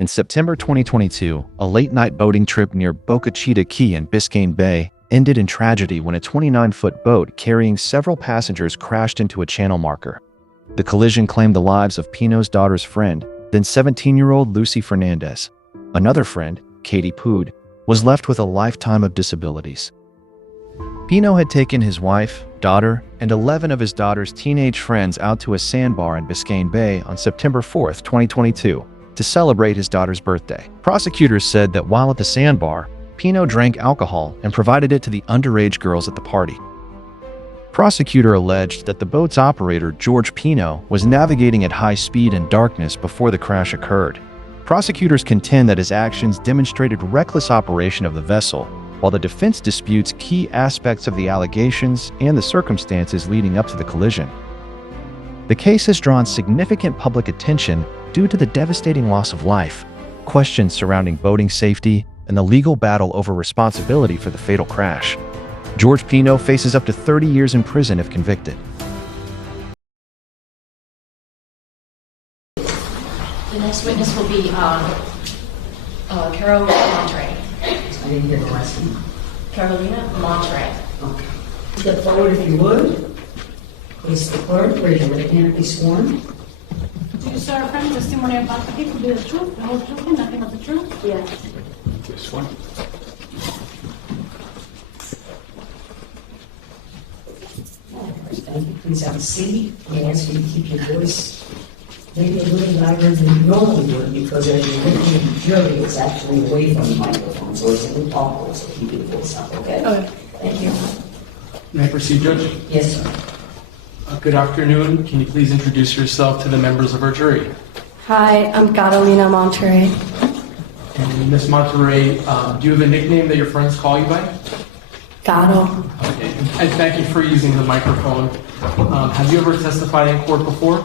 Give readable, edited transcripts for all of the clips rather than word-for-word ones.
In September 2022, a late-night boating trip near Boca Key in Biscayne Bay ended in tragedy when a 29-foot boat carrying several passengers crashed into a channel marker. The collision claimed the lives of Pino's daughter's friend, then 17-year-old Lucy Fernandez. Another friend, Kati Puig, was left with a lifetime of disabilities. Pino had taken his wife, daughter, and 11 of his daughter's teenage friends out to a sandbar in Biscayne Bay on September 4, 2022, to celebrate his daughter's birthday. Prosecutors said that while at the sandbar, Pino drank alcohol and provided it to the underage girls at the party. Prosecutor alleged that the boat's operator, George Pino, was navigating at high speed in darkness before the crash occurred. Prosecutors contend that his actions demonstrated reckless operation of the vessel, while the defense disputes key aspects of the allegations and the circumstances leading up to the collision. The case has drawn significant public attention due to the devastating loss of life, questions surrounding boating safety, and the legal battle over responsibility for the fatal crash. George Pino faces up to 30 years in prison if convicted. The next witness will be Carol Monterey. I didn't hear the last name. Catalina Monterey. Okay. Step forward if you would. Please the clerk, raise your right hand and be sworn. Do you swear affirm testimony about the case to be the truth, the whole truth, and nothing but the truth? Yes. This one. Thank you. Please have a seat. I ask you to keep your voice maybe a little louder than you normally would, because as you're looking at the jury, it's actually away from the microphone, so it's a little awkward, so keep your voice up, okay? Okay. Thank you. May I proceed, Judge? Yes, sir. Good afternoon. Can you please introduce yourself to the members of our jury? Hi, I'm Catalina Monterey. And Ms. Monterey, do you have a nickname that your friends call you by? Gato. Okay. And thank you for using the microphone. Have you ever testified in court before?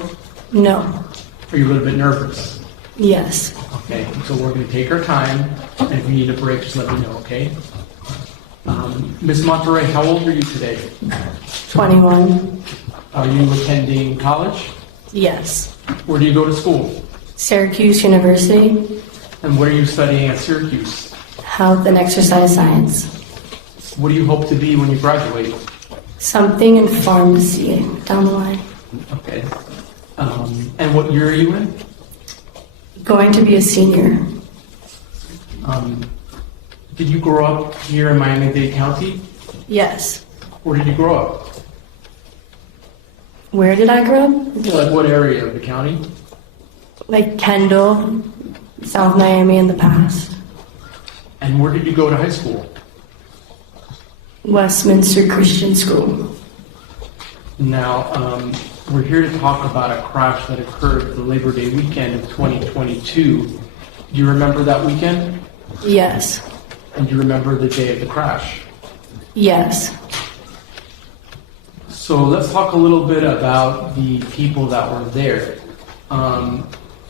No. Are you a little bit nervous? Yes. Okay. So we're going to take our time, and if you need a break, just let me know, okay? Ms. Monterey, how old are you today? 21. Are you attending college? Yes. Where do you go to school? Syracuse University. And what are you studying at Syracuse? Health and exercise science. What do you hope to be when you graduate? Something in pharmacy down the line. Okay. And what year are you in? Going to be a senior. Did you grow up here in Miami-Dade County? Yes. Where did you grow up? Where did I grow up? Like what area of the county? Like Kendall, South Miami in the past. And where did you go to high school? Westminster Christian School. Now, we're here to talk about a crash that occurred the Labor Day weekend of 2022. Do you remember that weekend? Yes. And do you remember the day of the crash? Yes. So let's talk a little bit about the people that were there.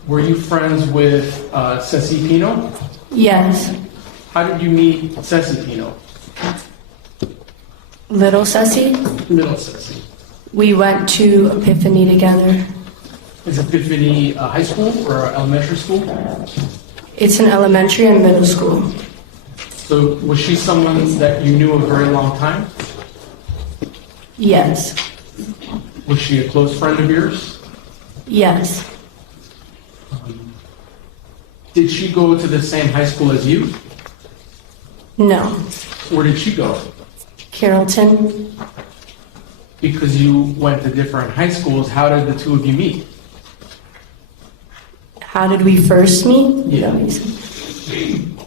Were you friends with Ceci Pino? Yes. How did you meet Ceci Pino? Little Ceci. Little Ceci. We went to Epiphany together. Is Epiphany high school or elementary school? It's an elementary and middle school. So was she someone that you knew a very long time? Yes. Was she a close friend of yours? Yes. Did she go to the same high school as you? No. Where did she go? Carrollton. Because you went to different high schools, how did the two of you meet? How did we first meet? Yeah.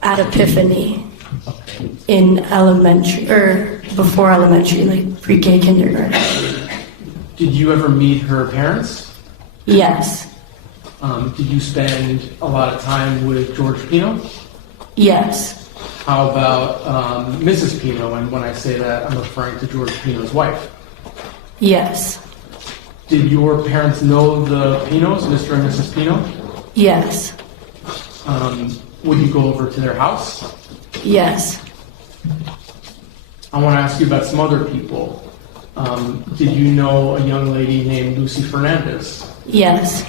At Epiphany. Okay. In elementary, or before elementary, like pre-K kindergarten. Did you ever meet her parents? Yes. Did you spend a lot of time with George Pino? Yes. How about Mrs. Pino? And when I say that, I'm referring to George Pino's wife. Yes. Did your parents know the Pinos, Mr. and Mrs. Pino? Yes. Would you go over to their house? Yes. I want to ask you about some other people. Did you know a young lady named Lucy Fernandez? Yes.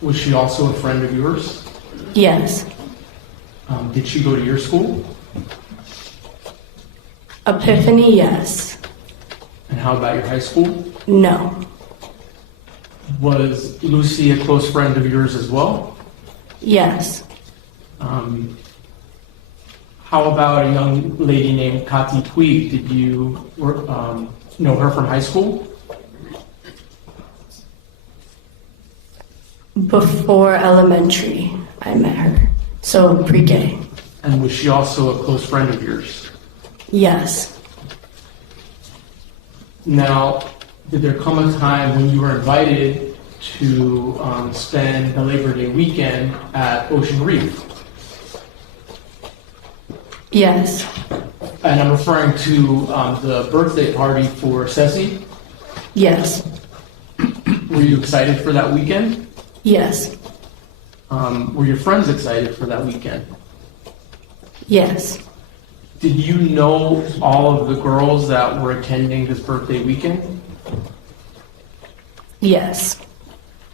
Was she also a friend of yours? Yes. Did she go to your school? Epiphany, yes. And how about your high school? No. Was Lucy a close friend of yours as well? Yes. How about a young lady named Kati Puig? Did you know her from high school? Before elementary, I met her. So pre-K. And was she also a close friend of yours? Yes. Now, did there come a time when you were invited to spend the Labor Day weekend at Ocean Reef? Yes. And I'm referring to the birthday party for Ceci. Yes. Were you excited for that weekend? Yes. Were your friends excited for that weekend? Yes. Did you know all of the girls that were attending this birthday weekend? Yes.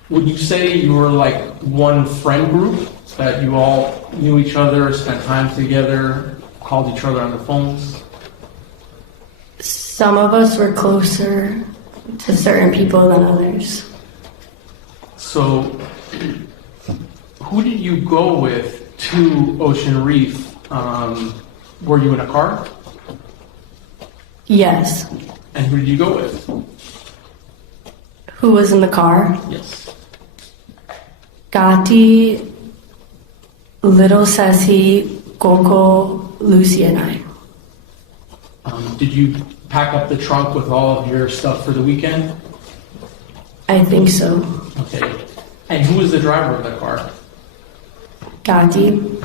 Would you say you were like one friend group, that you all knew each other, spent time together, called each other on the phones? Some of us were closer to certain people than others. So, who did you go with to Ocean Reef? Were you in a car? Yes. And who did you go with? Who was in the car? Yes. Kati, Little Ceci, Coco, Lucy, and I. Did you pack up the trunk with all of your stuff for the weekend? I think so. Okay. And who was the driver of the car? Kati.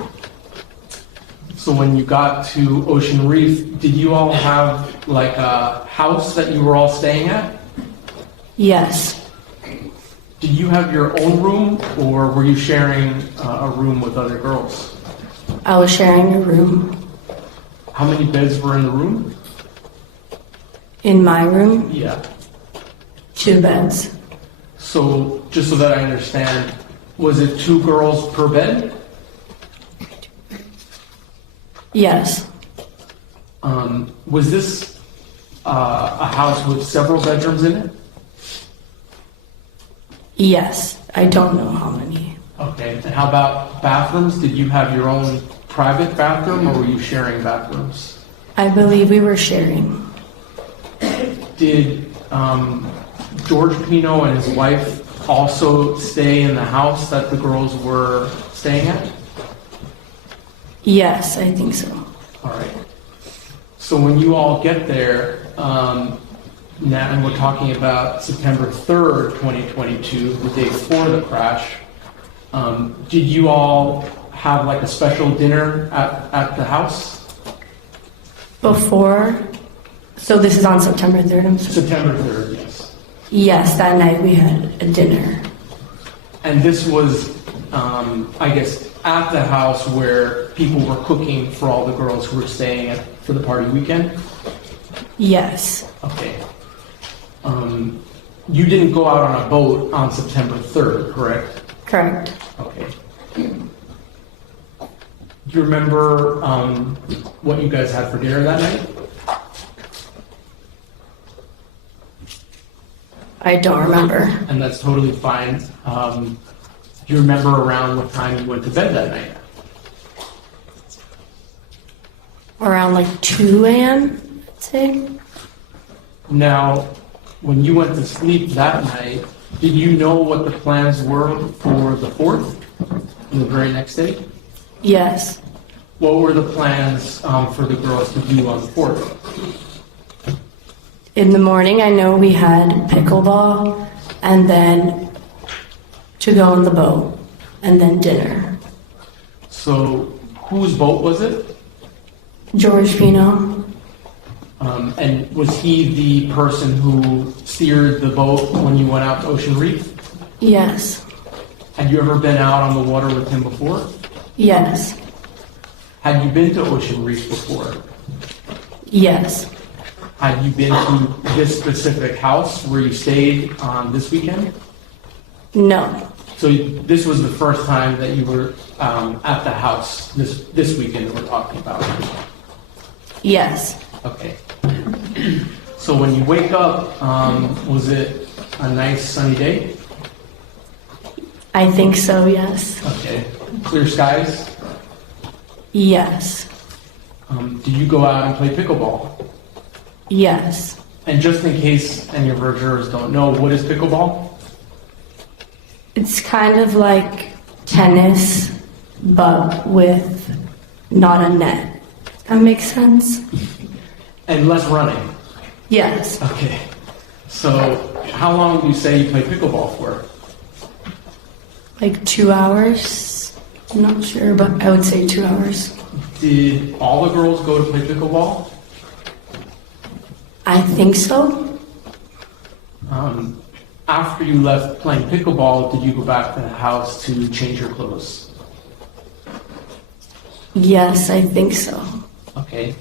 So when you got to Ocean Reef, did you all have like a house that you were all staying at? Yes. Did you have your own room, or were you sharing a room with other girls? I was sharing a room. How many beds were in the room? In my room, Yeah. 2 beds. So just so that I understand, was it 2 girls per bed? Yes. Was this a house with several bedrooms in it? Yes. I don't know how many. Okay. And how about bathrooms? Did you have your own private bathroom, or were you sharing bathrooms? I believe we were sharing. Did George Pino and his wife also stay in the house that the girls were staying at? Yes, I think so. All right. So when you all get there, now, and we're talking about September 3rd, 2022, the day before the crash, did you all have like a special dinner at the house? Before, so this is on September 3rd, I'm sorry. September 3rd, yes. Yes, that night we had a dinner. And this was, I guess, at the house where people were cooking for all the girls who were staying for the party weekend? Yes. Okay. You didn't go out on a boat on September 3rd, correct? Correct. Okay. Do you remember what you guys had for dinner that night? I don't remember. And that's totally fine. Do you remember around what time you went to bed that night? Around like 2 a.m., I'd say. Now, when you went to sleep that night, did you know what the plans were for the 4th, the very next day? Yes. What were the plans for the girls to do on the 4th? In the morning, I know we had pickleball, and then to go on the boat, and then dinner. So, whose boat was it? George Pino. And was he the person who steered the boat when you went out to Ocean Reef? Yes. Had you ever been out on the water with him before? Yes. Had you been to Ocean Reef before? Yes. Had you been to this specific house where you stayed this weekend? No. So this was the first time that you were at the house this weekend that we're talking about? Yes. Okay. So when you wake up, was it a nice sunny day? I think so, yes. Okay. Clear skies? Yes. Did you go out and play pickleball? Yes. And just in case any of our jurors don't know, what is pickleball? It's kind of like tennis, but with not a net. That makes sense? And less running. Yes. Okay. So how long do you say you play pickleball for? Like 2 hours? I'm not sure, but I would say 2 hours. Did all the girls go to play pickleball? I think so. After you left playing pickleball, did you go back to the house to change your clothes? Yes, I think so. Okay.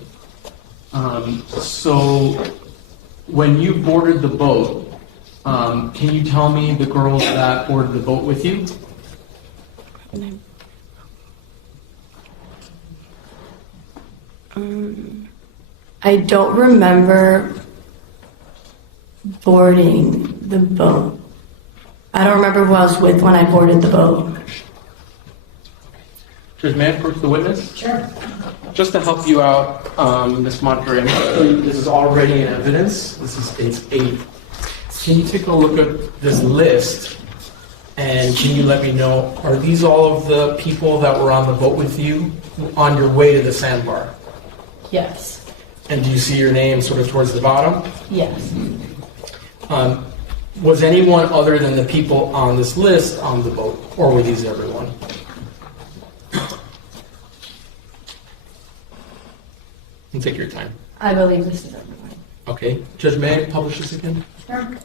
So when you boarded the boat, can you tell me the girls that boarded the boat with you? I don't remember boarding the boat. I don't remember who I was with when I boarded the boat. Judge, may I approach the witness? Sure. Just to help you out, Ms. Monterey, this is already in evidence. This is page 8. Can you take a look at this list? And can you let me know, are these all of the people that were on the boat with you on your way to the sandbar? Yes. And do you see your name sort of towards the bottom? Yes. Was anyone other than the people on this list on the boat, or were these everyone? And take your time. I believe this is everyone. Okay. Judge, may I publish this again? Sure.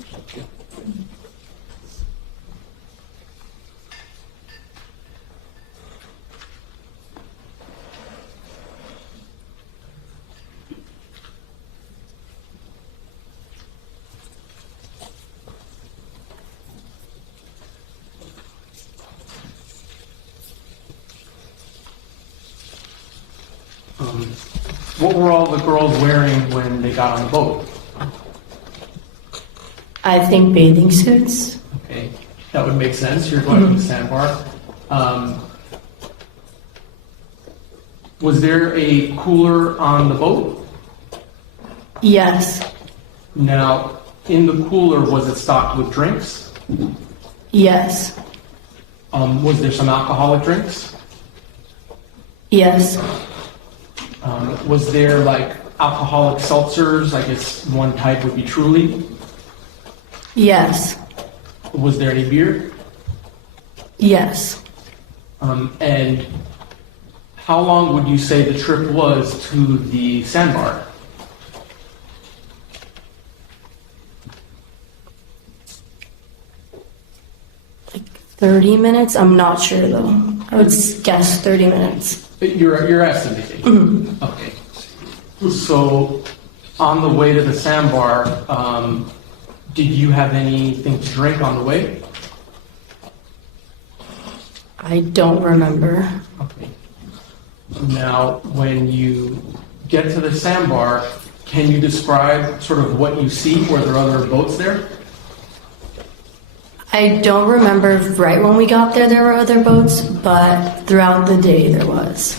What were all the girls wearing when they got on the boat? I think bathing suits. Okay, that would make sense. You're going to the sandbar. Was there a cooler on the boat? Yes. Now, in the cooler, was it stocked with drinks? Yes. Was there some alcoholic drinks? Yes. Was there like alcoholic seltzers? I guess one type would be Truly. Yes. Was there any beer? Yes. And how long would you say the trip was to the sandbar? Like 30 minutes? I'm not sure though. I would guess 30 minutes. You're estimating. Okay. So, on the way to the sandbar, did you have anything to drink on the way? I don't remember. Okay. Now, when you get to the sandbar, can you describe sort of what you see? Were there other boats there? I don't remember right when we got there were other boats, but throughout the day there was.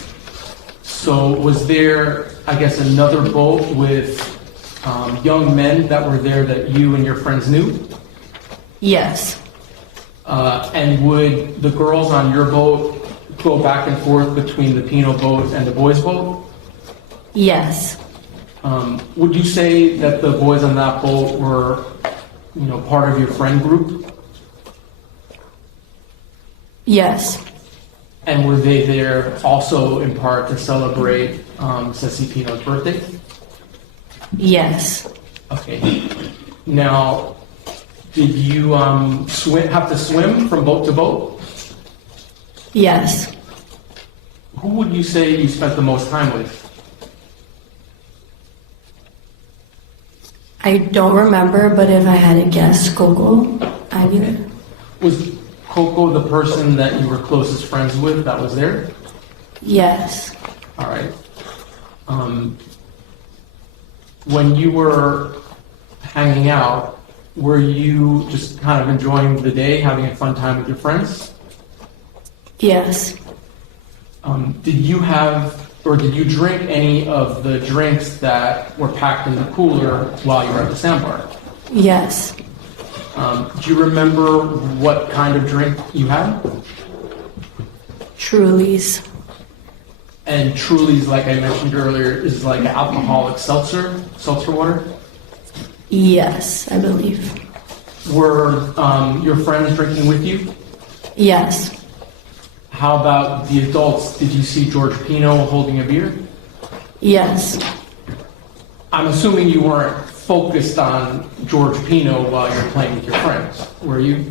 So was there, I guess, another boat with young men that were there that you and your friends knew? Yes. And would the girls on your boat go back and forth between the Pino boat and the boys' boat? Yes. Would you say that the boys on that boat were, part of your friend group? Yes. And were they there also in part to celebrate Ceci Pino's birthday? Yes. Okay. Now, did you have to swim from boat to boat? Yes. Who would you say you spent the most time with? I don't remember, but if I had to guess, Google, Aguilar. Coco the person that you were closest friends with that was there? Yes. All right. When you were hanging out, were you just kind of enjoying the day, having a fun time with your friends? Yes. Did you have, or did you drink any of the drinks that were packed in the cooler while you were at the sandbar? Yes. Do you remember what kind of drink you had? Trulies. And Truly's, like I mentioned earlier, is like an alcoholic seltzer water. Yes, I believe. Were your friends drinking with you? Yes. How about the adults? Did you see George Pino holding a beer? Yes. I'm assuming you weren't focused on George Pino while you're playing with your friends, were you?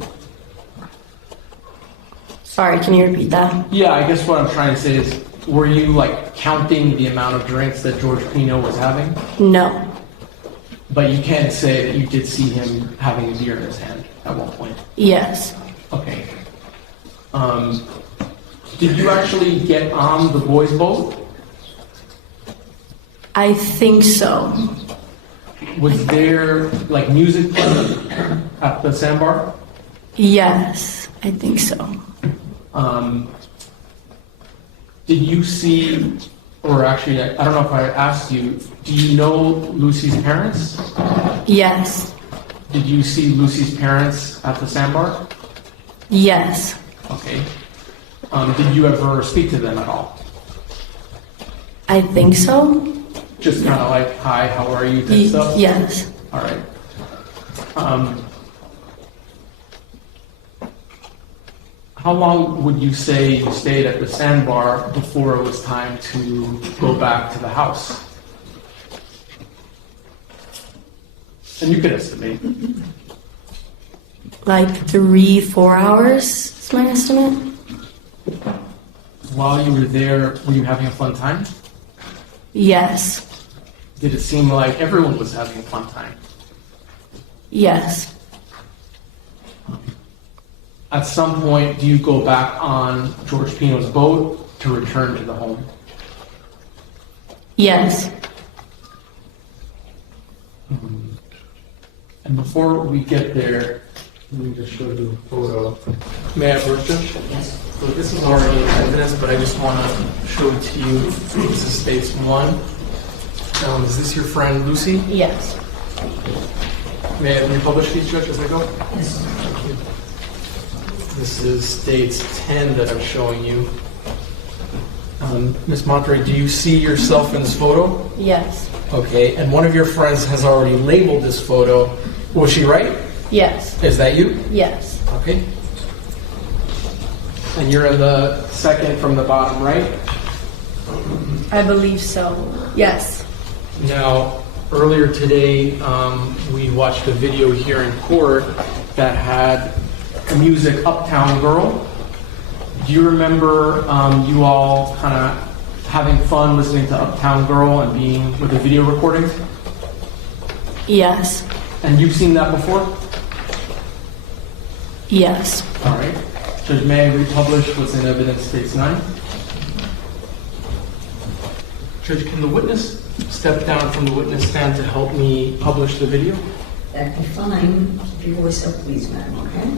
Sorry, can you repeat that? Yeah, I guess what I'm trying to say is, were you like counting the amount of drinks that George Pino was having? No. But you can't say that you did see him having a beer in his hand at one point. Yes. Okay. Did you actually get on the boys' boat? I think so. Was there like music playing at the sandbar? Yes, I think so. Did you see, or actually, I don't know if I asked you, do you know Lucy's parents? Yes. Did you see Lucy's parents at the sandbar? Yes. Okay. Did you ever speak to them at all? I think so. Just kind of like, hi, how are you, and stuff? Yes. All right. How long would you say you stayed at the sandbar before it was time to go back to the house? And you could estimate. Like 3-4 hours is my estimate. While you were there, were you having a fun time? Yes. Did it seem like everyone was having a fun time? Yes. At some point, do you go back on George Pino's boat to return to the home? Yes. And before we get there, let me just show you a photo. May I approach it? Yes. So this is already in evidence, but I just want to show it to you. This is States 1. Is this your friend Lucy? Yes. May I republish these, Judge, as I go? Yes. Thank you. This is States 10 that I'm showing you. Ms. Monterey, do you see yourself in this photo? Yes. Okay, and one of your friends has already labeled this photo. Was she right? Yes. Is that you? Yes. Okay. And you're in the second from the bottom right? I believe so. Yes. Now, earlier today, we watched a video here in court that had music Uptown Girl. Do you remember you all kind of having fun listening to Uptown Girl and being with the video recording? Yes. And you've seen that before? Yes. All right. Judge, may I republish what's in evidence States 9? Judge, can the witness step down from the witness stand to help me publish the video? That'd be fine. Keep your voice up, please, ma'am, okay?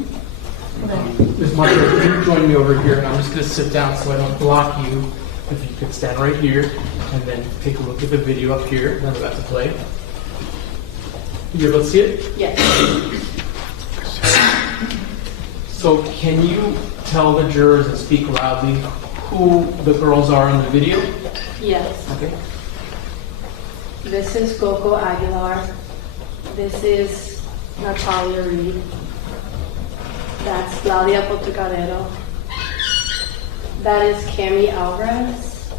Ms. Monterey, can you join me over here? And I'm just going to sit down so I don't block you. If you could stand right here and then take a look at the video up here that I'm about to play. You able to see it? Yes. So can you tell the jurors and speak loudly who the girls are in the video? Yes. Okay. This is Coco Aguilar. This is Natalia Reed. That's Claudia Portocarrero. That is Cami Alvarez.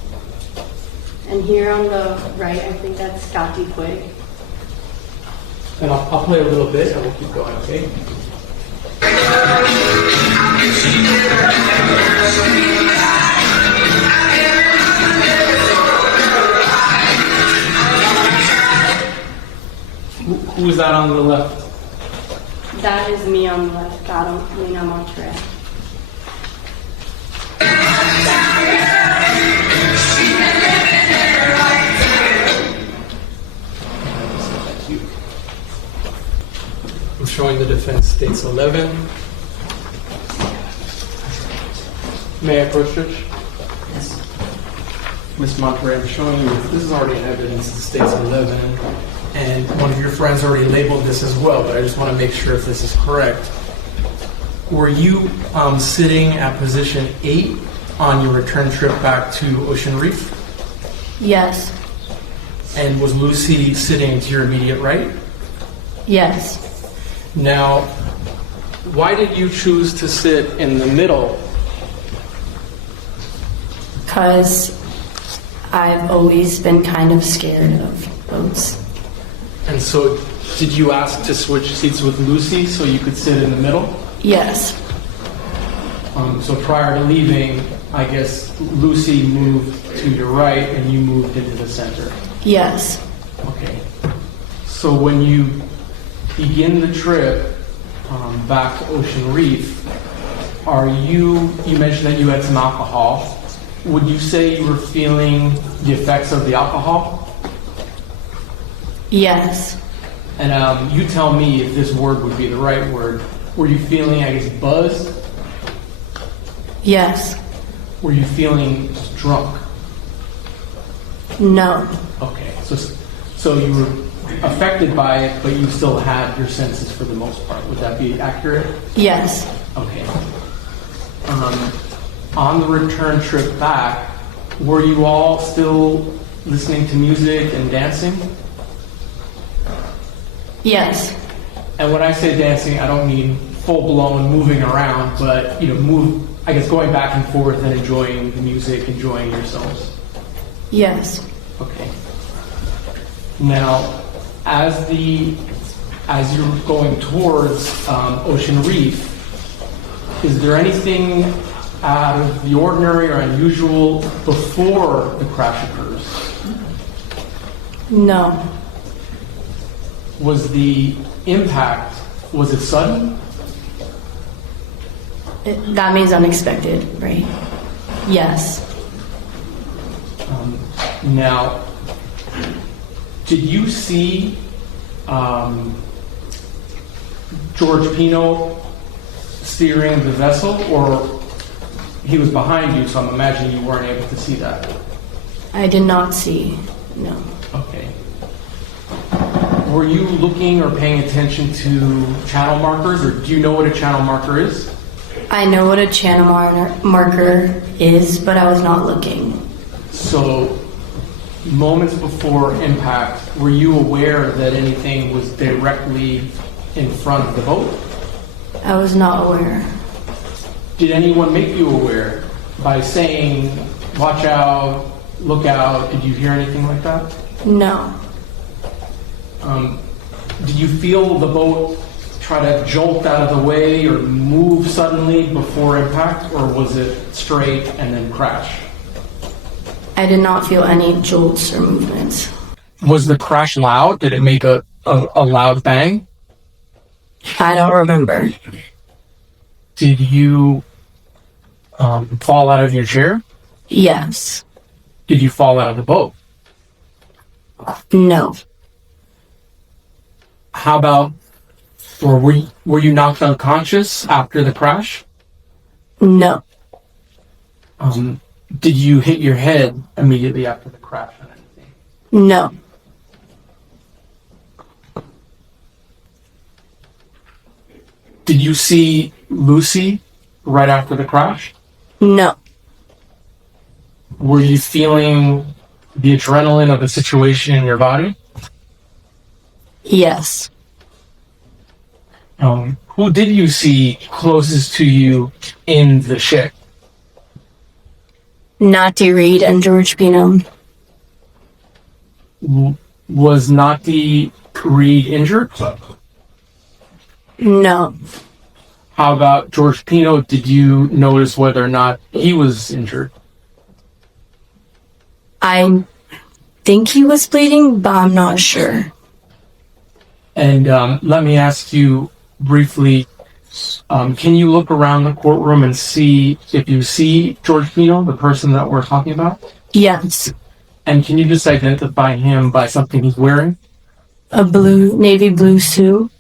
And here on the right, I think that's Kati Puig. And I'll play a little bit and we'll keep going, okay? Who is that on the left? That is me on the left, Catalina Monterey. showing the defense states 11. May I approach, Judge? Yes. Ms. Monterey, I'm showing you, this is already in evidence, it states 11, and one of your friends already labeled this as well, but I just want to make sure if this is correct. Were you sitting at position 8 on your return trip back to Ocean Reef? Yes. And was Lucy sitting to your immediate right? Yes. Now, why did you choose to sit in the middle? Because I've always been kind of scared of boats. And so, did you ask to switch seats with Lucy so you could sit in the middle? Yes. So prior to leaving, I guess Lucy moved to your right and you moved into the center. Yes. Okay. So when you begin the trip back to Ocean Reef, you mentioned that you had some alcohol. Would you say you were feeling the effects of the alcohol? Yes. And you tell me if this word would be the right word. Were you feeling, I guess, buzzed? Yes. Were you feeling drunk? No. Okay, so you were affected by it, but you still had your senses for the most part. Would that be accurate? Yes. Okay. On the return trip back, were you all still listening to music and dancing? Yes. And when I say dancing, I don't mean full-blown moving around, but I guess going back and forth and enjoying the music, enjoying yourselves. Yes. Okay. Now, as you're going towards Ocean Reef, is there anything out of the ordinary or unusual before the crash occurs? No. Was the impact, was it sudden? That means unexpected, right? Yes. Now, did you see George Pino steering the vessel, or he was behind you, so I'm imagining you weren't able to see that? I did not see. No. Okay. Were you looking or paying attention to channel markers, or do you know what a channel marker is? I know what a channel marker is, but I was not looking. So, moments before impact, were you aware that anything was directly in front of the boat? I was not aware. Did anyone make you aware by saying, watch out, look out? Did you hear anything like that? No. Did you feel the boat try to jolt out of the way or move suddenly before impact, or was it straight and then crash? I did not feel any jolts or movements. Was the crash loud? Did it make a loud bang? I don't remember. Did you fall out of your chair? Yes. Did you fall out of the boat? No. How about, or were you knocked unconscious after the crash? No. Did you hit your head immediately after the crash or anything? No. Did you see Lucy right after the crash? No. Were you feeling the adrenaline of the situation in your body? Yes. Who did you see closest to you in the ship? Nati Reed and George Pino. Was Nati Reed injured? No. How about George Pino? Did you notice whether or not he was injured? I think he was bleeding, but I'm not sure. And let me ask you briefly, can you look around the courtroom and see if you see George Pino, the person that we're talking about? Yes. And can you just identify him by something he's wearing? A navy blue suit.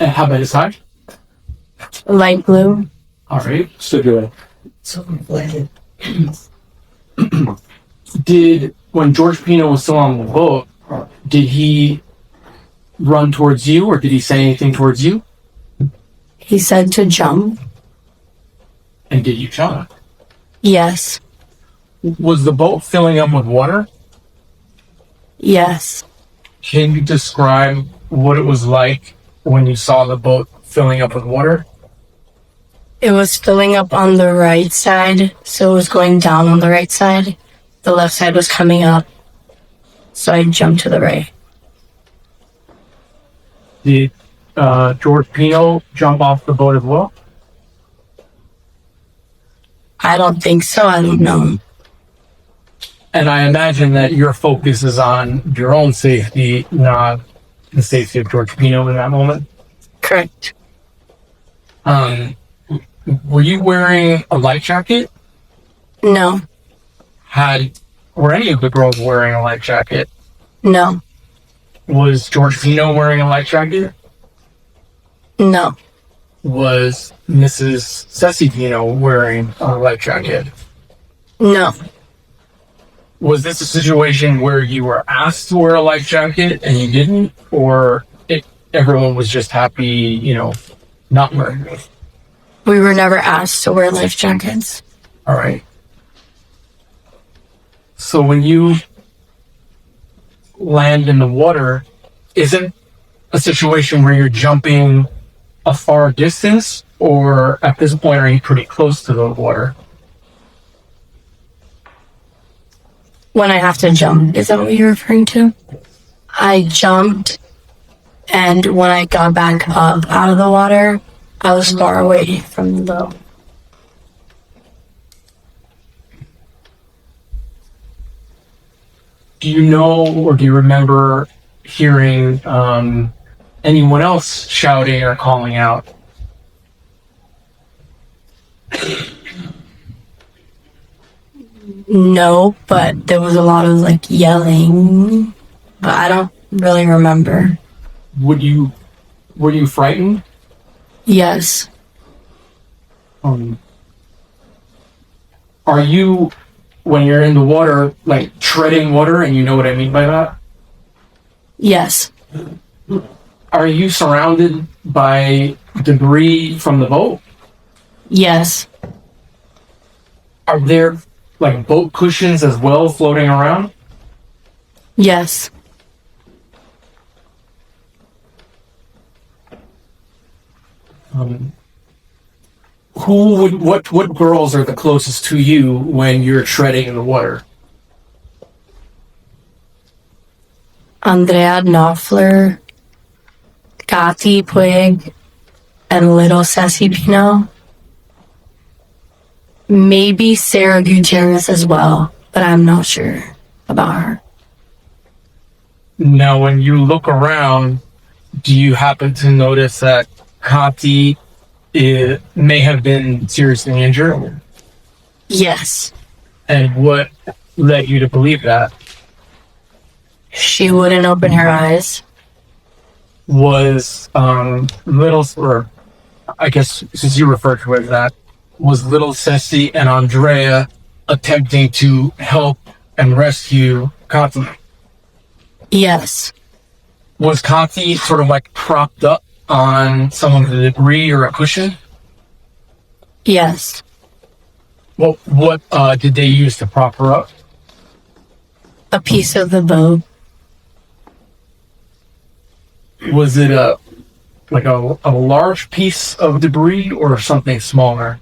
And how about his height? Light blue. All right. So good. So reflective. When George Pino was still on the boat, did he run towards you or did he say anything towards you? He said to jump. And did you jump? Yes. Was the boat filling up with water? Yes. Can you describe what it was like when you saw the boat filling up with water? It was filling up on the right side, so it was going down on the right side. The left side was coming up, so I jumped to the right. Did George Pino jump off the boat as well? I don't think so. I don't know. And I imagine that your focus is on your own safety, not the safety of George Pino in that moment. Correct. Were you wearing a life jacket? No. Were any of the girls wearing a life jacket? No. Was George Pino wearing a life jacket? No. Was Mrs. Ceci Pino wearing a life jacket? No. Was this a situation where you were asked to wear a life jacket and you didn't, or everyone was just happy, not wearing it? We were never asked to wear life jackets. All right. So when you land in the water, is it a situation where you're jumping a far distance, or at this point are you pretty close to the water? When I have to jump, is that what you're referring to? I jumped, and when I got back up out of the water, I was far away from the boat. Do you know or do you remember hearing anyone else shouting or calling out? No, but there was a lot of yelling, but I don't really remember. Were you frightened? Yes. Are you, when you're in the water, treading water, and you know what I mean by that? Yes. Are you surrounded by debris from the boat? Yes. Are there boat cushions as well floating around? Yes. What girls are the closest to you when you're treading in the water? Andrea Knopfler, Kati Puig, and little Ceci Pino. Maybe Sarah Gutierrez as well, but I'm not sure about her. Now, when you look around, do you happen to notice that Kati may have been seriously injured? Yes. And what led you to believe that? She wouldn't open her eyes. Was or I guess since you referred to it as that, was little Ceci and Andrea attempting to help and rescue Kati? Yes. Was Kati sort of propped up on some of the debris or a cushion? Yes. What did they use to prop her up? A piece of the boat. Was it a large piece of debris or something smaller?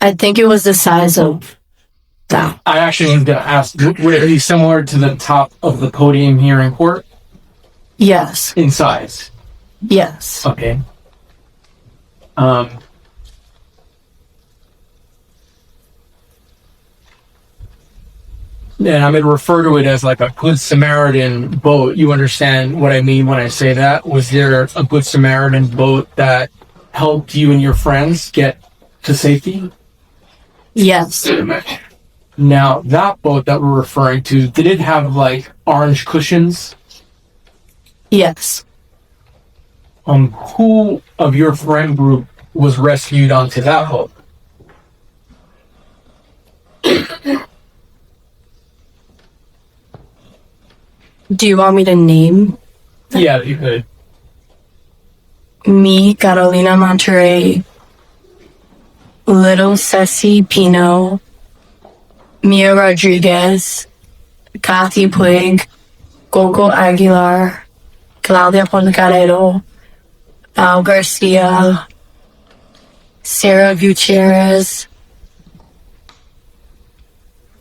I think it was the size of that. I actually wanted to ask, would it be similar to the top of the podium here in court Yes. in size? Yes. Okay. And I'm going to refer to it as a Good Samaritan boat. You understand what I mean when I say that? Was there a Good Samaritan boat that helped you and your friends get to safety? Yes. Now, that boat that we're referring to, did it have orange cushions? Yes. Who of your friend group was rescued onto that boat? Do you want me to name? Yeah, you could. Me, Catalina Monterey, Little Ceci Pino, Mia Rodriguez, Kati Puig, Coco Aguilar, Claudia Poncarero, Al Garcia, Sarah Gutierrez.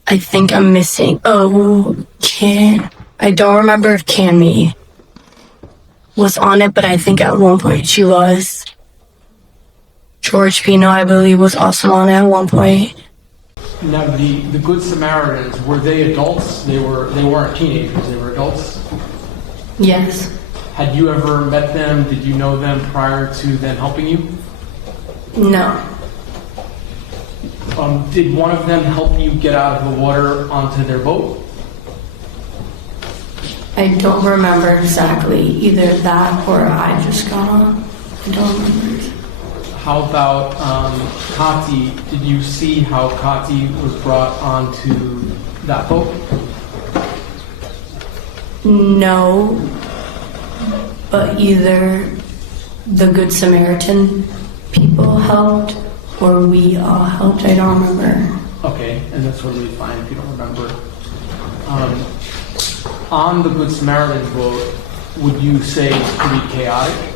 I think I'm missing. I don't remember if Cammy was on it, but I think at one point she was. George Pino, I believe, was also on it at one point. Now, the Good Samaritans, were they adults? They weren't teenagers, they were adults? Yes. Had you ever met them? Did you know them prior to them helping you? No. Did one of them help you get out of the water onto their boat? I don't remember exactly. Either that or I just got on. I don't remember. How about Kati? Did you see how Kati was brought onto that boat? No. But either the Good Samaritan people helped or we all helped. I don't remember. Okay, and that's totally fine if you don't remember. On the Good Samaritan boat, would you say it's pretty chaotic?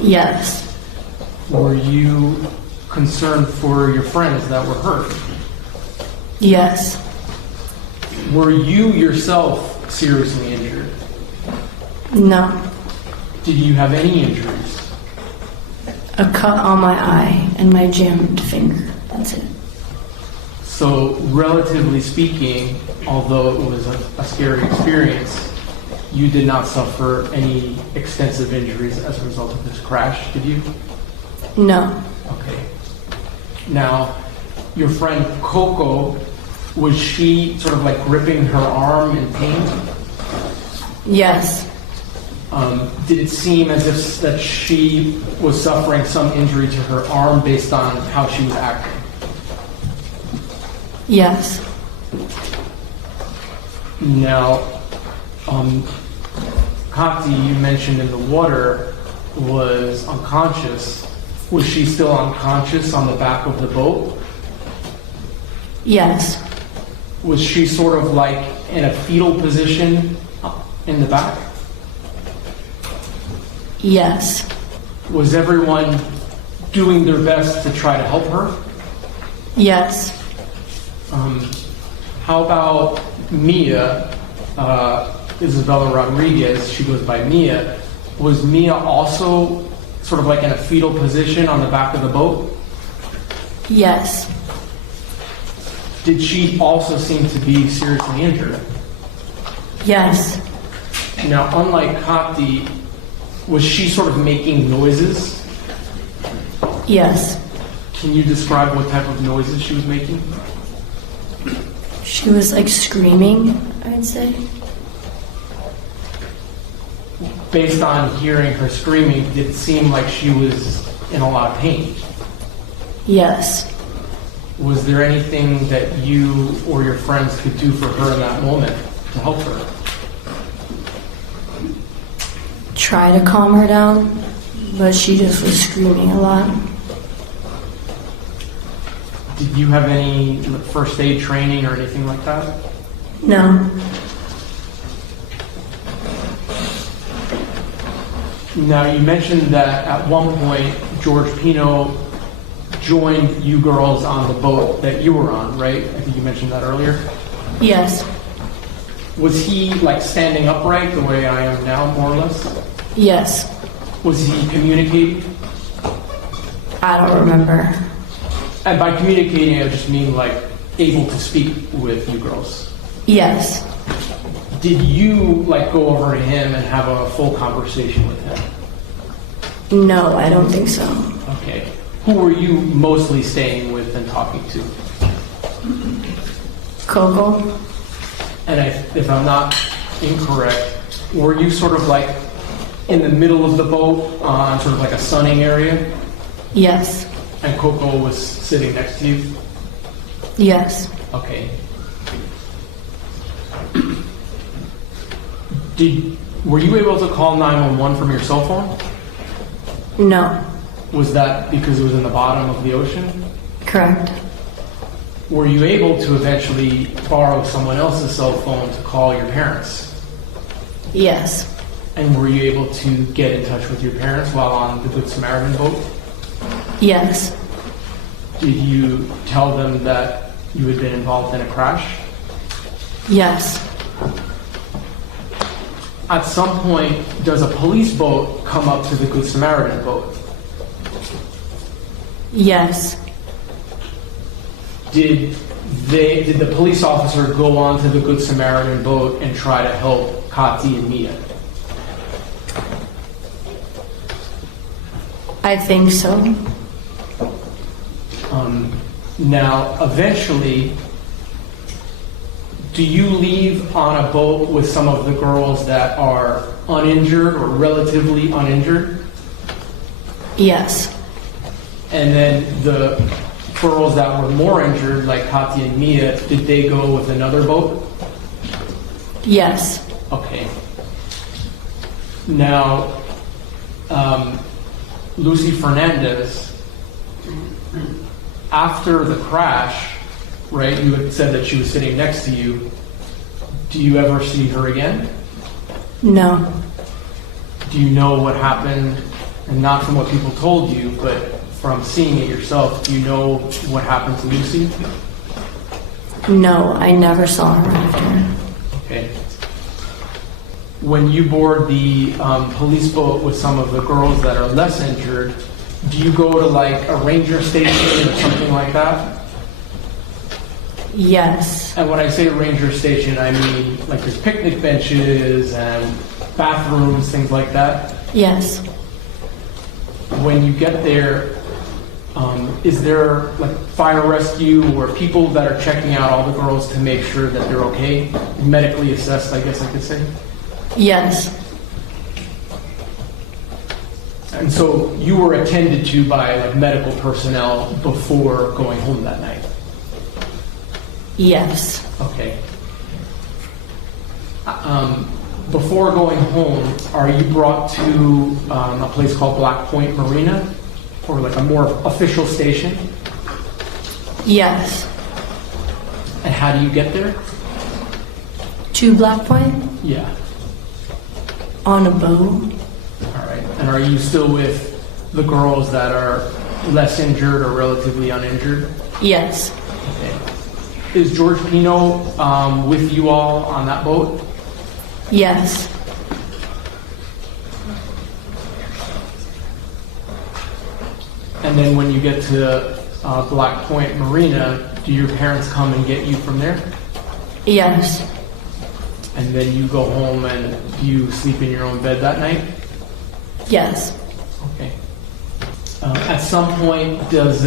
Yes. Were you concerned for your friends that were hurt? Yes. Were you yourself seriously injured? No. Did you have any injuries? A cut on my eye and my jammed finger. That's it. So, relatively speaking, although it was a scary experience, you did not suffer any extensive injuries as a result of this crash, did you? No. Okay. Now, your friend Coco, was she sort of like gripping her arm in pain? Yes. Did it seem as if that she was suffering some injury to her arm based on how she was acting? Yes. Now, Kati, you mentioned in the water, was unconscious. Was she still unconscious on the back of the boat? Yes. Was she sort of like in a fetal position in the back? Yes. Was everyone doing their best to try to help her? Yes. How about Mia, Isabella Rodriguez, she goes by Mia. Was Mia also sort of like in a fetal position on the back of the boat? Yes. Did she also seem to be seriously injured? Yes. Now, unlike Kati, was she sort of making noises? Yes. Can you describe what type of noises she was making? She was like screaming, I'd say. Based on hearing her screaming, did it seem like she was in a lot of pain? Yes. Was there anything that you or your friends could do for her in that moment to help her? Try to calm her down, but she just was screaming a lot. Did you have any first aid training or anything like that? No. Now, you mentioned that at one point, George Pino joined you girls on the boat that you were on, right? I think you mentioned that earlier. Yes. Was he like standing upright the way I am now, more or less? Yes. Was he communicating? I don't remember. And by communicating, I just mean like able to speak with you girls. Yes. Did you like go over to him and have a full conversation with him? No, I don't think so. Okay. Who were you mostly staying with and talking to? Coco? And if I'm not incorrect, were you sort of like in the middle of the boat on sort of like a sunning area, Yes. and Coco was sitting next to you? Yes. Okay. Were you able to call 911 from your cell phone? No. Was that because it was in the bottom of the ocean? Correct. Were you able to eventually borrow someone else's cell phone to call your parents? Yes. And were you able to get in touch with your parents while on the Good Samaritan boat? Yes. Did you tell them that you had been involved in a crash? Yes. At some point, does a police boat come up to the Good Samaritan boat? Yes. Did the police officer go onto the Good Samaritan boat and try to help Kati and Mia? I think so. Now, eventually, do you leave on a boat with some of the girls that are uninjured or relatively uninjured? Yes. And then the girls that were more injured, like Kati and Mia, did they go with another boat? Yes. Okay. Now, Lucy Fernandez, after the crash, right, you had said that she was sitting next to you. Do you ever see her again? No. Do you know what happened? And not from what people told you, but from seeing it yourself, do you know what happened to Lucy? No, I never saw her after. Okay. When you board the police boat with some of the girls that are less injured, do you go to like a ranger station or something like that? Yes. And when I say ranger station, I mean like there's picnic benches and bathrooms, things like that. Yes. When you get there, is there like fire rescue or people that are checking out all the girls to make sure that they're okay? Medically assessed, I guess I could say. Yes. And so you were attended to by like medical personnel before going home that night? Yes. Okay. Before going home, are you brought to a place called Black Point Marina, or like a more official station? Yes. And how do you get there? To Black Point? Yeah. On a boat? All right. And are you still with the girls that are less injured or relatively uninjured? Yes. Okay. Is George Pino with you all on that boat? Yes. And then when you get to Black Point Marina, do your parents come and get you from there? Yes. And then you go home and do you sleep in your own bed that night? Yes. Okay. At some point, does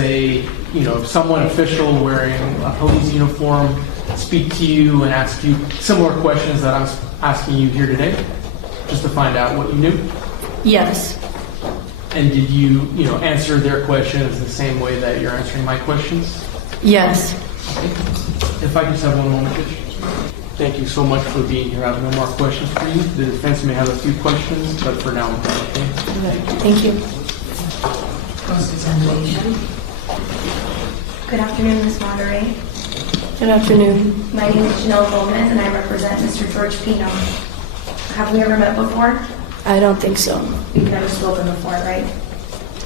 someone official wearing a police uniform speak to you and ask you similar questions that I'm asking you here today, just to find out what you knew? Yes. And did you, answer their questions the same way that you're answering my questions? Yes. Okay. If I just have one moment, Judge. Thank you so much for being here. I have no more questions for you. The defense may have a few questions, but for now, I'm done, okay? Thank you. Cross-examination. Good afternoon, Ms. Monterey. Good afternoon. My name is Janelle Gomez, and I represent Mr. George Pino. Have we ever met before? I don't think so. We've never spoken before, right?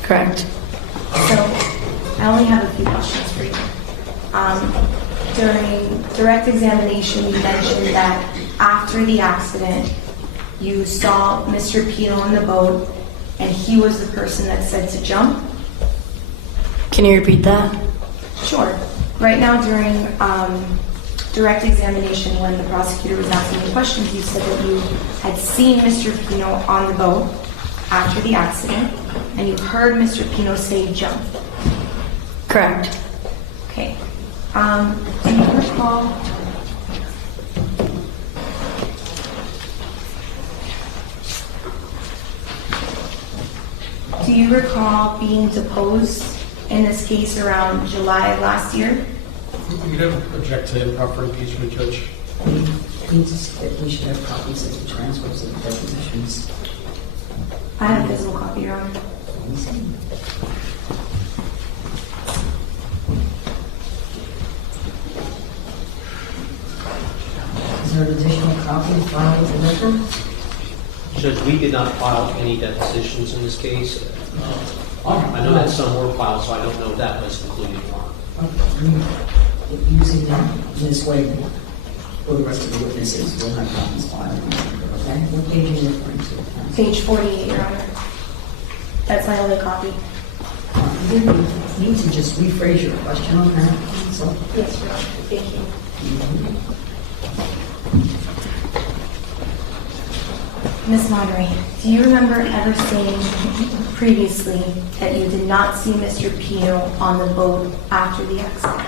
Correct. So, I only have a few questions for you. During direct examination, you mentioned that after the accident, you saw Mr. Pino on the boat, and he was the person that said to jump. Can you repeat that? Sure. Right now, during direct examination, when the prosecutor was asking you questions, you said that you had seen Mr. Pino on the boat after the accident, and you heard Mr. Pino say jump. Correct. Okay. Do you recall? Do you recall being deposed in this case around July of last year? We don't object to improper impeachment, Judge. We should have copies of the transcripts of the depositions. I have a physical copy, Your Honor. Is there an additional copy filed with the record? Judge, we did not file any depositions in this case. I know that some were filed, so I don't know if that was included or not. Using that in this way for the rest of the witnesses, we'll have copies filed. Okay, what page are you referring to? Page 48, Your Honor. That's my only copy. You need to just rephrase your question on that. So, Yes, Your Honor. Thank you. Ms. Monterey, do you remember ever saying previously that you did not see Mr. Pino on the boat after the accident?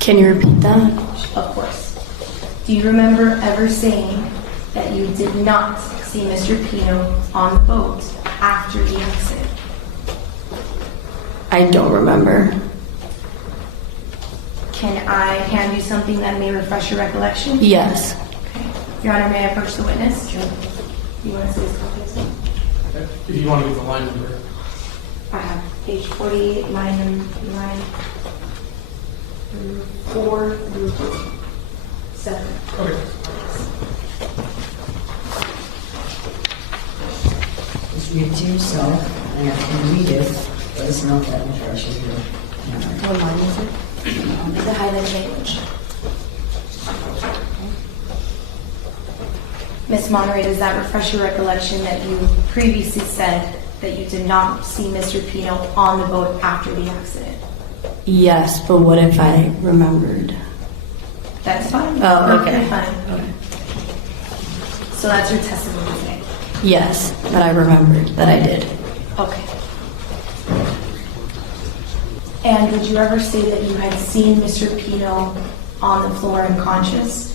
Can you repeat that? Of course. Do you remember ever saying that you did not see Mr. Pino on the boat after the accident? I don't remember. Can I hand you something that may refresh your recollection? Yes. Okay. Your Honor, may I approach the witness? Sure. You want to see this copy as well? If you want to give the line number. I have page 48, line 4 through 7. Okay. just read it to yourself, and after you read it, let us know if that refreshes your memory. What line is it? The highlighted language. Ms. Monterey, does that refresh your recollection that you previously said that you did not see Mr. Pino on the boat after the accident? Yes, but what if I remembered? That's fine. Oh, okay. Perfectly fine. Okay. So that's your testimony today? Yes, that I remembered, that I did. Okay. And did you ever say that you had seen Mr. Pino on the floor unconscious?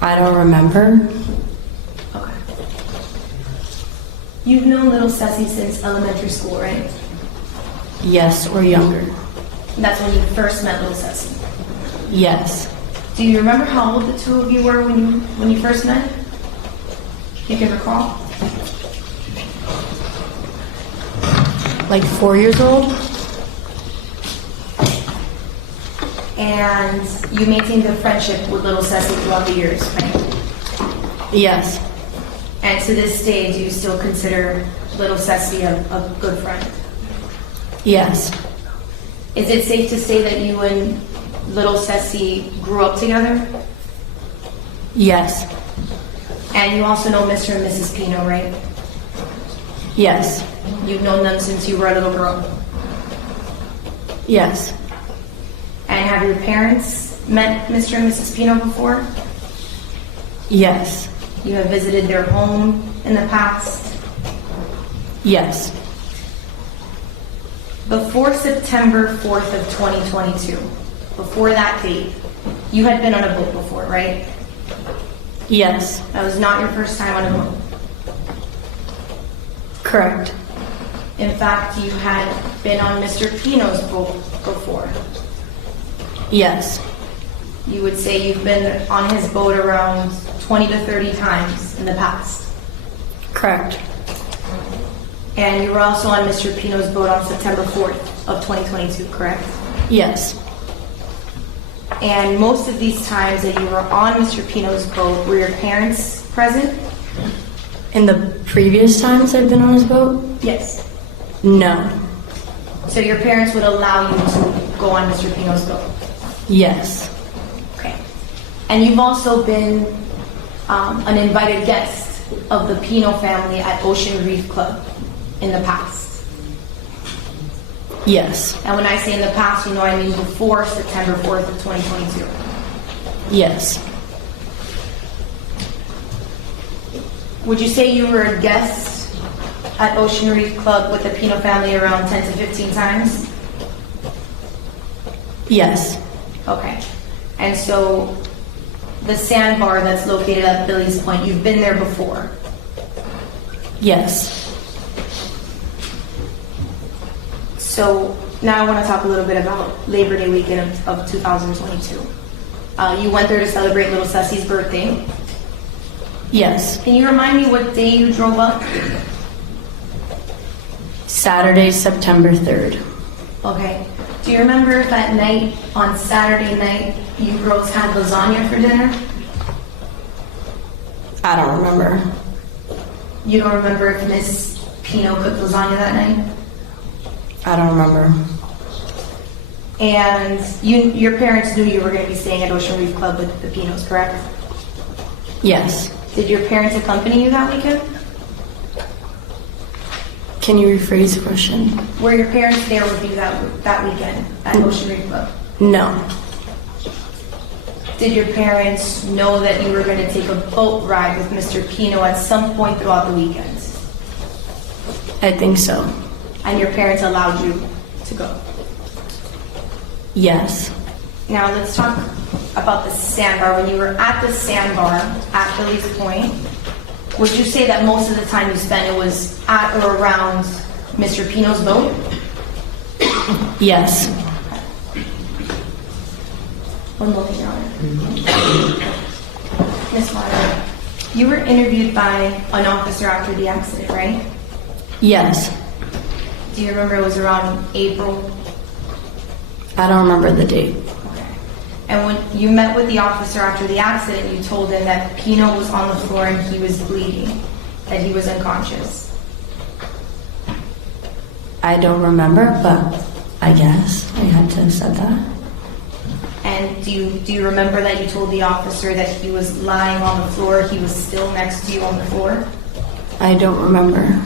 I don't remember. Okay. You've known little Ceci since elementary school, right? Yes, or younger. That's when you first met little Ceci. Yes. Do you remember how old the two of you were when you first met? You can recall? Like 4 years old? And you maintained a friendship with little Ceci throughout the years, right? Yes. And to this day, do you still consider little Ceci a good friend? Yes. Is it safe to say that you and little Ceci grew up together? Yes. And you also know Mr. and Mrs. Pino, right? Yes. You've known them since you were a little girl. Yes. And have your parents met Mr. and Mrs. Pino before? Yes. You have visited their home in the past? Yes. Before September 4th of 2022, before that date, you had been on a boat before, right? Yes. That was not your first time on a boat. Correct. In fact, you had been on Mr. Pino's boat before. Yes. You would say you've been on his boat around 20 to 30 times in the past. Correct. And you were also on Mr. Pino's boat on September 4th of 2022, correct? Yes. And most of these times that you were on Mr. Pino's boat, were your parents present? In the previous times I've been on his boat? Yes. No. So your parents would allow you to go on Mr. Pino's boat? Yes. Okay. And you've also been an invited guest of the Pino family at Ocean Reef Club in the past? Yes. And when I say in the past, you know I mean before September 4th of 2022? Yes. Would you say you were a guest at Ocean Reef Club with the Pino family around 10 to 15 times? Yes. Okay. And so the sandbar that's located at Billy's Point, you've been there before? Yes. So now I want to talk a little bit about Labor Day weekend of 2022. You went there to celebrate little Ceci's birthday. Yes. Can you remind me what day you drove up? Saturday, September 3rd. Okay. Do you remember if that night, on Saturday night, you girls had lasagna for dinner? I don't remember. You don't remember if Miss Pino cooked lasagna that night? I don't remember. And your parents knew you were going to be staying at Ocean Reef Club with the Pinos, correct? Yes. Did your parents accompany you that weekend? Can you rephrase the question? Were your parents there with you that weekend at Ocean Reef Club? No. Did your parents know that you were going to take a boat ride with Mr. Pino at some point throughout the weekend? I think so. And your parents allowed you to go? Yes. Now let's talk about the sandbar. When you were at the sandbar at Billy's Point, would you say that most of the time you spent it was at or around Mr. Pino's boat? Yes. One moment, Your Honor. Miss Marder, you were interviewed by an officer after the accident, right? Yes. Do you remember it was around April? I don't remember the date. Okay. And when you met with the officer after the accident, you told him that Pino was on the floor and he was bleeding, that he was unconscious. I don't remember, but I guess I had to have said that. And do you remember that you told the officer that he was lying on the floor, he was still next to you on the floor? I don't remember.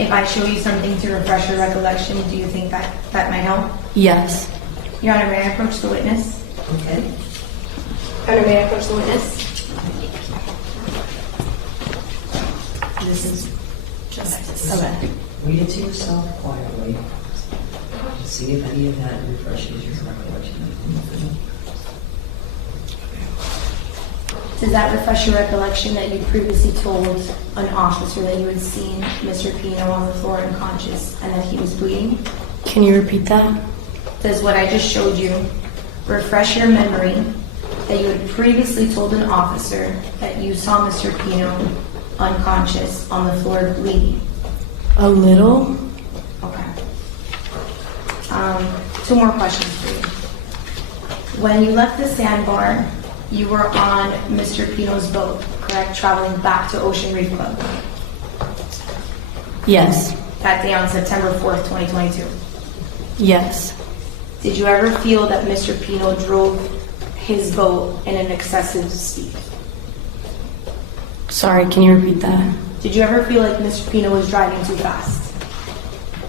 If I show you something to refresh your recollection, do you think that might help? Yes. Your Honor, may I approach the witness? Okay. Your Honor, may I approach the witness? This is justice. Okay. Read it to yourself quietly. See if any of that refreshes your recollection. Does that refresh your recollection that you previously told an officer that you had seen Mr. Pino on the floor unconscious and that he was bleeding? Can you repeat that? Does what I just showed you refresh your memory that you had previously told an officer that you saw Mr. Pino unconscious on the floor bleeding? A little? Okay. Two more questions for you. When you left the sandbar, you were on Mr. Pino's boat, correct? Traveling back to Ocean Reef Club. Yes. That day on September 4th, 2022. Yes. Did you ever feel that Mr. Pino drove his boat in an excessive speed? Sorry, can you repeat that? Did you ever feel like Mr. Pino was driving too fast?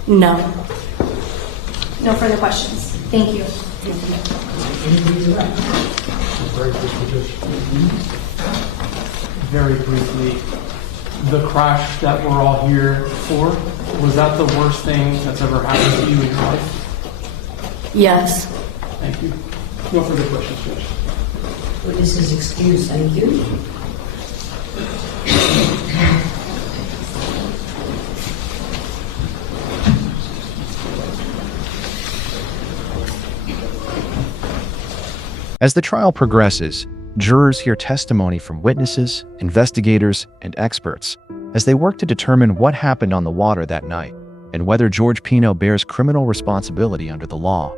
No. No further questions. Thank you. Very briefly, the crash that we're all here for, was that the worst thing that's ever happened to you in your life? Yes. Thank you. No further questions, Judge. Witness is excused. Thank you. As the trial progresses, jurors hear testimony from witnesses, investigators, and experts as they work to determine what happened on the water that night and whether George Pino bears criminal responsibility under the law.